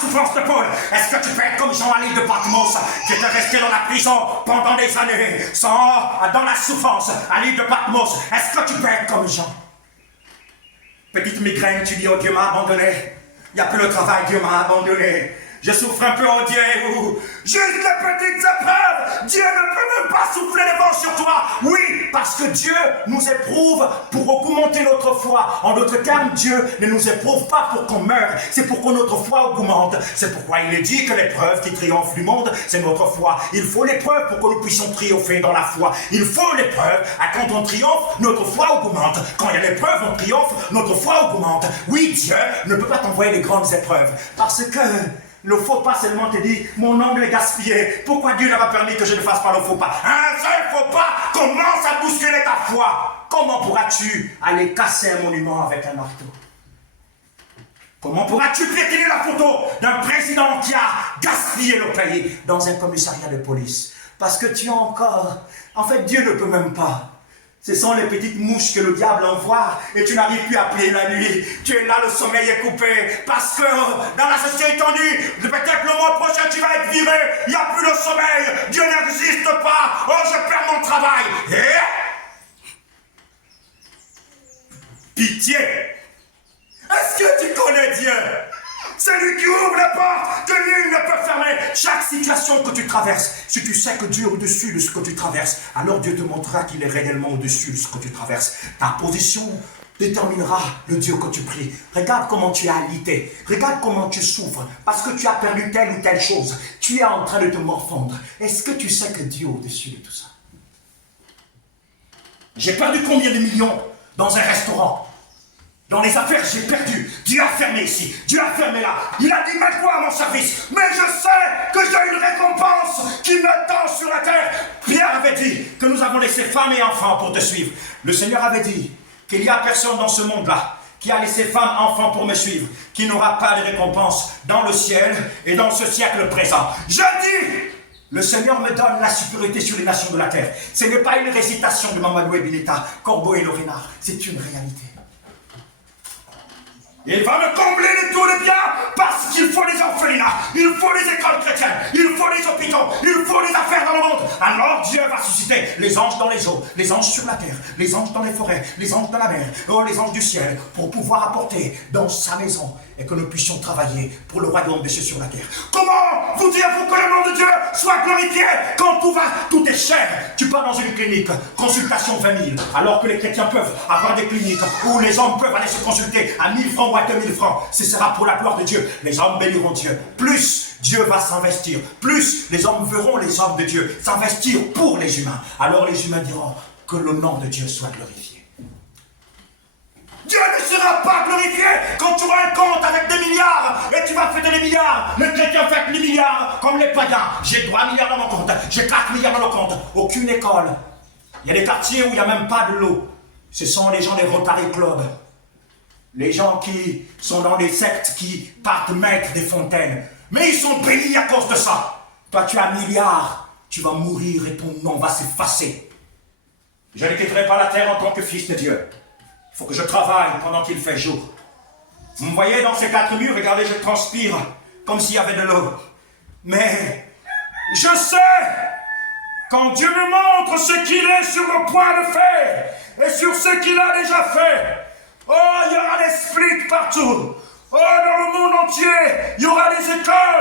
souffrance de Paul, est-ce que tu peux être comme Jean à l'île de Patmos, qui était resté dans la prison pendant des années, dans la souffrance, à l'île de Patmos? Est-ce que tu peux être comme Jean? Petite migraine, tu dis, oh Dieu m'a abandonné. Il n'y a plus le travail, Dieu m'a abandonné. Je souffre un peu, oh Dieu. Juste les petites épreuves. Dieu ne peut même pas souffler les vents sur toi. Oui, parce que Dieu nous éprouve pour augmenter notre foi. En d'autres termes, Dieu ne nous éprouve pas pour qu'on meure. C'est pour que notre foi augmente. C'est pourquoi il est dit que l'épreuve qui triomphe du monde, c'est notre foi. Il faut l'épreuve pour que nous puissions triompher dans la foi. Il faut l'épreuve. Quand on triomphe, notre foi augmente. Quand il y a l'épreuve, on triomphe, notre foi augmente. Oui, Dieu ne peut pas t'envoyer les grandes épreuves. Parce que le faux pas seulement te dit, mon ongle est gaspillé. Pourquoi Dieu n'a pas permis que je ne fasse pas le faux pas? Un seul faux pas commence à bousculer ta foi. Comment pourras-tu aller casser un monument avec un marteau? Comment pourras-tu piétiner la photo d'un président qui a gaspillé le pays dans un commissariat de police? Parce que tu as encore... En fait, Dieu ne peut même pas. Ce sont les petites mouches que le diable envoie et tu n'arrives plus à plier la nuit. Tu es là, le sommeil est coupé. Parce que dans la société étendue, peut-être le mois prochain tu vas être viré. Il n'y a plus le sommeil. Dieu n'existe pas. Oh, je perds mon travail. Pitié. Est-ce que tu connais Dieu? C'est lui qui ouvre la porte que nul ne peut fermer. Chaque situation que tu traverses, si tu sais que Dieu est au-dessus de ce que tu traverses, alors Dieu te montrera qu'il est réellement au-dessus de ce que tu traverses. Ta position déterminera le Dieu que tu pries. Regarde comment tu es alité. Regarde comment tu souffres parce que tu as perdu telle ou telle chose. Tu es en train de te morfondre. Est-ce que tu sais que Dieu est au-dessus de tout ça? J'ai perdu combien de millions dans un restaurant? Dans les affaires, j'ai perdu. Dieu a fermé ici, Dieu a fermé là. Il a dit, mets-toi à mon service. Mais je sais que j'ai une récompense qui m'attend sur la terre. Pierre avait dit que nous avons laissé femmes et enfants pour te suivre. Le Seigneur avait dit qu'il n'y a personne dans ce monde-là qui a laissé femmes, enfants pour me suivre, qui n'aura pas de récompense dans le ciel et dans ce siècle présent. Je dis, le Seigneur me donne la supériorité sur les nations de la terre. Ce n'est pas une récitation de Mamadou et Bineta, Corbeau et Lorénard. C'est une réalité. Il va me combler de tous les biens parce qu'il faut des orphelinats, il faut des écoles chrétiennes, il faut des hôpitaux, il faut des affaires dans le monde. Alors Dieu va susciter les anges dans les eaux, les anges sur la terre, les anges dans les forêts, les anges dans la mer, les anges du ciel pour pouvoir apporter dans sa maison et que nous puissions travailler pour le royaume des cieux sur la terre. Comment vous dire-vous que le nom de Dieu soit glorifié quand tout va, tout est cher? Tu pars dans une clinique, consultation 20 000, alors que les chrétiens peuvent avoir des cliniques où les hommes peuvent aller se consulter à 1000 francs ou à 2000 francs. Ce sera pour la gloire de Dieu. Les hommes béniront Dieu. Plus Dieu va s'investir, plus les hommes verront les hommes de Dieu s'investir pour les humains. Alors les humains diront que le nom de Dieu soit glorifié. Dieu ne sera pas glorifié quand tu auras un compte avec des milliards et tu vas fêter les milliards. Les chrétiens fêtent les milliards comme les païens. J'ai 3 milliards dans mon compte, j'ai 4 milliards dans le compte. Aucune école. Il y a des quartiers où il n'y a même pas de l'eau. Ce sont les gens des Rotary Club. Les gens qui sont dans des sectes qui partent mettre des fontaines. Mais ils sont bénis à cause de ça. Toi, tu as 1 milliard. Tu vas mourir et ton nom va s'effacer. Je ne quitterai pas la terre en tant que fils de Dieu. Il faut que je travaille pendant qu'il fait jour. Vous me voyez dans ces 4 murs, regardez, je transpire comme s'il y avait de l'eau. Mais je sais, quand Dieu me montre ce qu'il est sur le point de faire et sur ce qu'il a déjà fait, oh, il y aura des splits partout. Oh, dans le monde entier, il y aura des écoles